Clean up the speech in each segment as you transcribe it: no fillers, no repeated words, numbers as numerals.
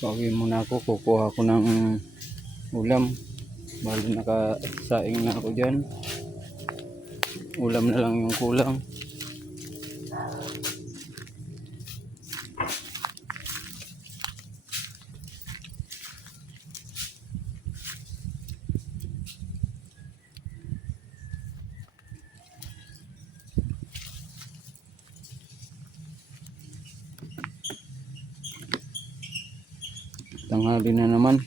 Pauwi muna ako, kukuha ako ng ulam. Bali nakasaing na ako dyan. Ulam na lang yung kulang. Tanghali na naman.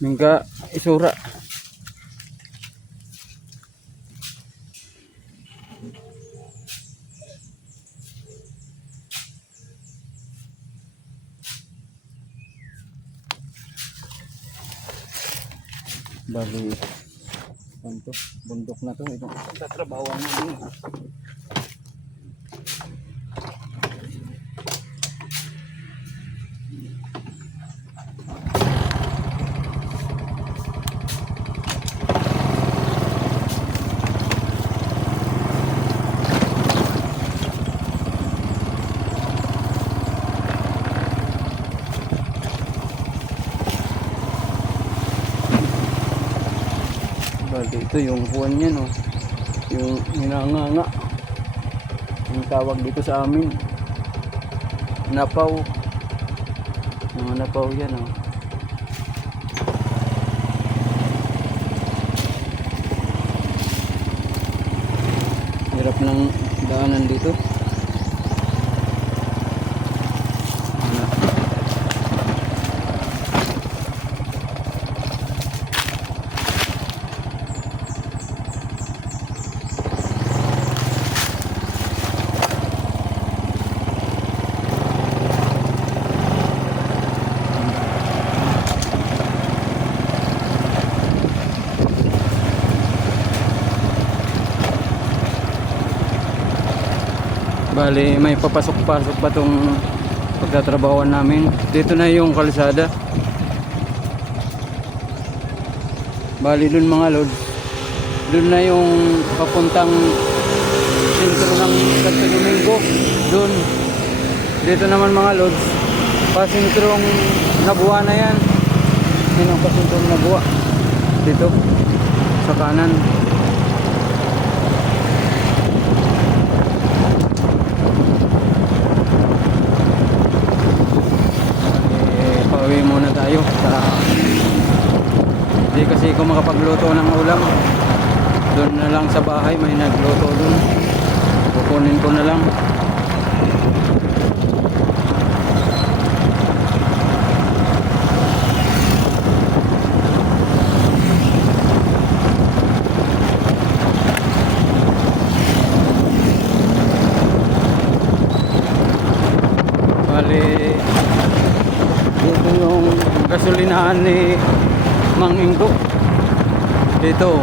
Mingga isura. Bali ano, bundok na to, itong tatrabawan namin. Bali ito yung kuwan niya, no, yung hinanganga, yung tawag dito sa amin, napaw. Mga napaw yan, no. Hirap ng daanan dito. Bali may papasok-pasok pa tong pagtatrabahoan namin. Dito na yung kalsada. Bali dun mga lods, dun na yung papuntang sentro ng Santo Domingo. Dun. Dito naman mga lods, pasentrong Nabuha na yan. Yan ang pasentrong Nabuha. Dito sa kanan. Pauwi muna tayo sa... Hindi kasi ako makapagluto ng ulam. Doon na lang sa bahay may nagluto doon. Kukunin ko na lang. Bali dito yung gasolinahan ni Mang Ingo dito.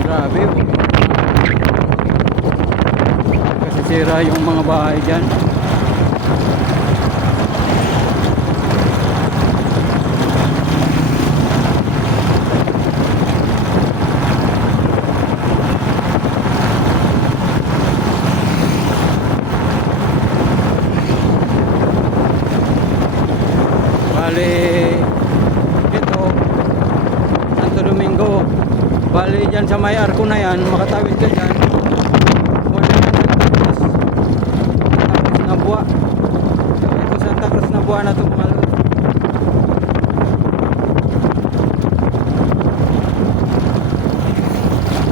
Grabe, kasi sira yung mga bahay dyan. Bali dito Santo Domingo, bali dyan sa may arko na yan, makatawid ka dyan, wala na Santa Cruz Nabuha. Ito Santa Cruz Nabuha na ito mga lods.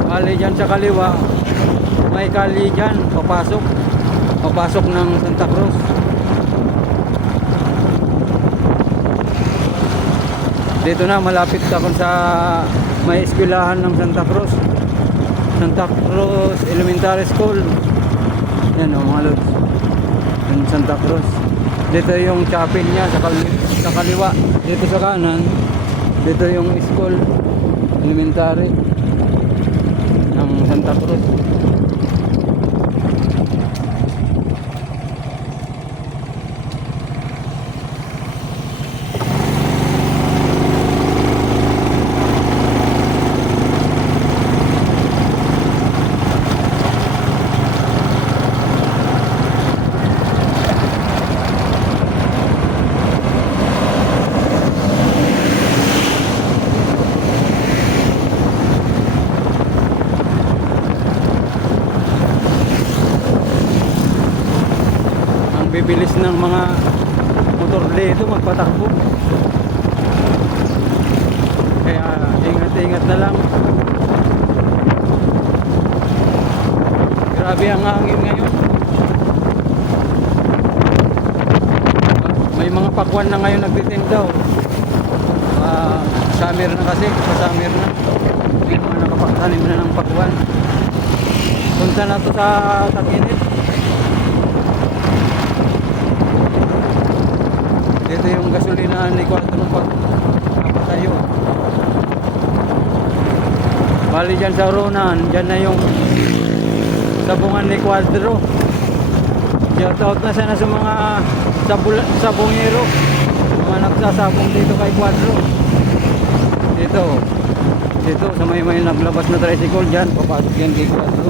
Bali dyan sa kaliwa may kali dyan, papasok ng Santa Cruz. Dito na malapit ako sa may eskwelahan ng Santa Cruz. Santa Cruz Elementary School. Yan o mga lods, yung Santa Cruz. Dito yung chapel niya sa kaliwa. Dito sa kanan, dito yung school elementary ng Santa Cruz. Bibilis ng mga motor dito magpatakbo, kaya ingat-ingat na lang. Grabe ang hangin ngayon. May mga pakwan na ngayon nagtitindaw. Summer na kasi, summer na. May mga nakapagtanim na ng pakwan. Punta na to sa Tag-Init. Dito yung gasolinahan ni Quadro pag napatayo. Bali dyan sa Ronan, dyan na yung sabungan ni Quadro. Shout out na sana sa mga sabungero, mga nagsasabong dito kay Quadro. Dito sa may naglabas na tricycle dyan, papasok yan kay Quadro.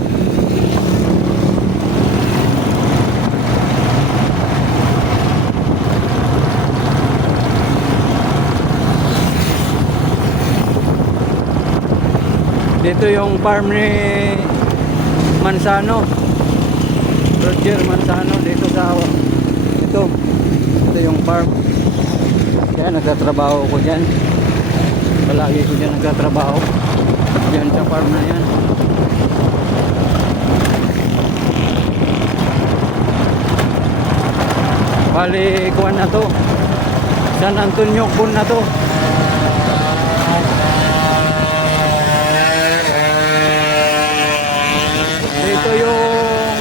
Dito yung farm ni Mansano, Roger Mansano. Dito sa ito yung farm. Kaya nagtatrabaho ko dyan. Palagi ko dyan nagtatrabaho. Dyan sa farm na yan. Bali, kuwan na to, San Antonio Kun na to. Ito yung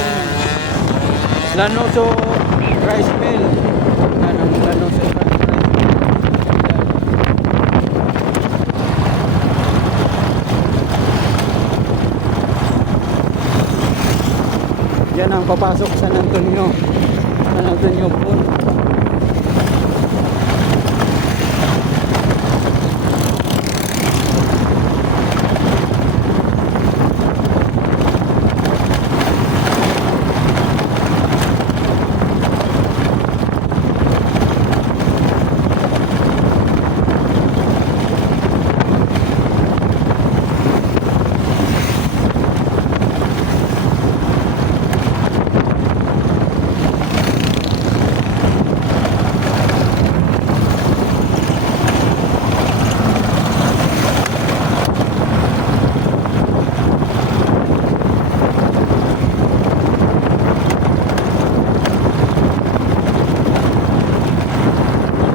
Lanoso Rice Mill. Yan ang Lanoso Rice Mill. Yan ang papasok sa San Antonio po.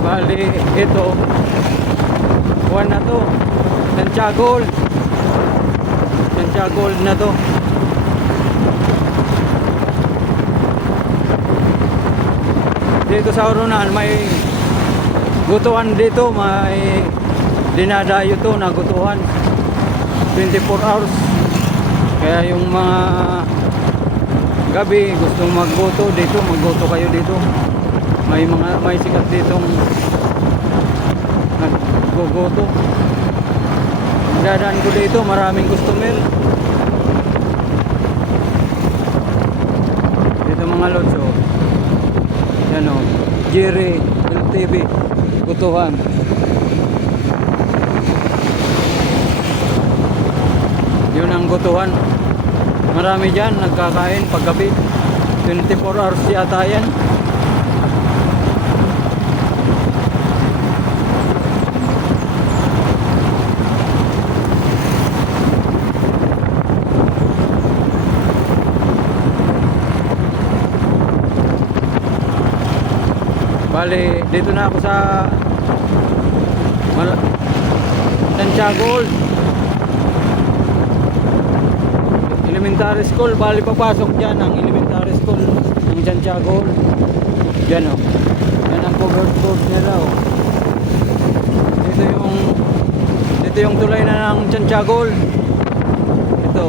Bali, ito kuwan na to, Santiago na to. Dito sa Oronan may gutuhan dito, may dinadayo to na gutuhan 24 hours. Kaya yung mga gabi gustong magboto dito, magboto kayo dito. May sikat ditong nagboboto. Dadaan ko dito, maraming customer dito mga lods. Yan o, Jerry LTV gutuhan. Yun ang gutuhan. Marami dyan nagkakain paggabi, 24 hours yata yan. Bali, dito na ako sa Santiago. elementary school. Bali papasok dyan ang elementary school ng Santiago. Yan o. Yan ang covered court nila o. Dito yung tulay na ng Santiago. Ito.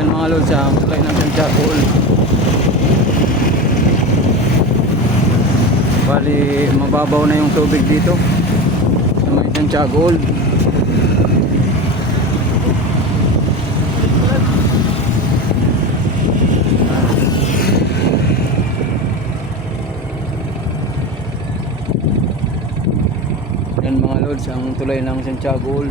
Yan mga lods ang tulay ng Santiago. Bali mababaw na yung tubig dito sa may Santiago. Yan mga lods ang tulay ng Santiago.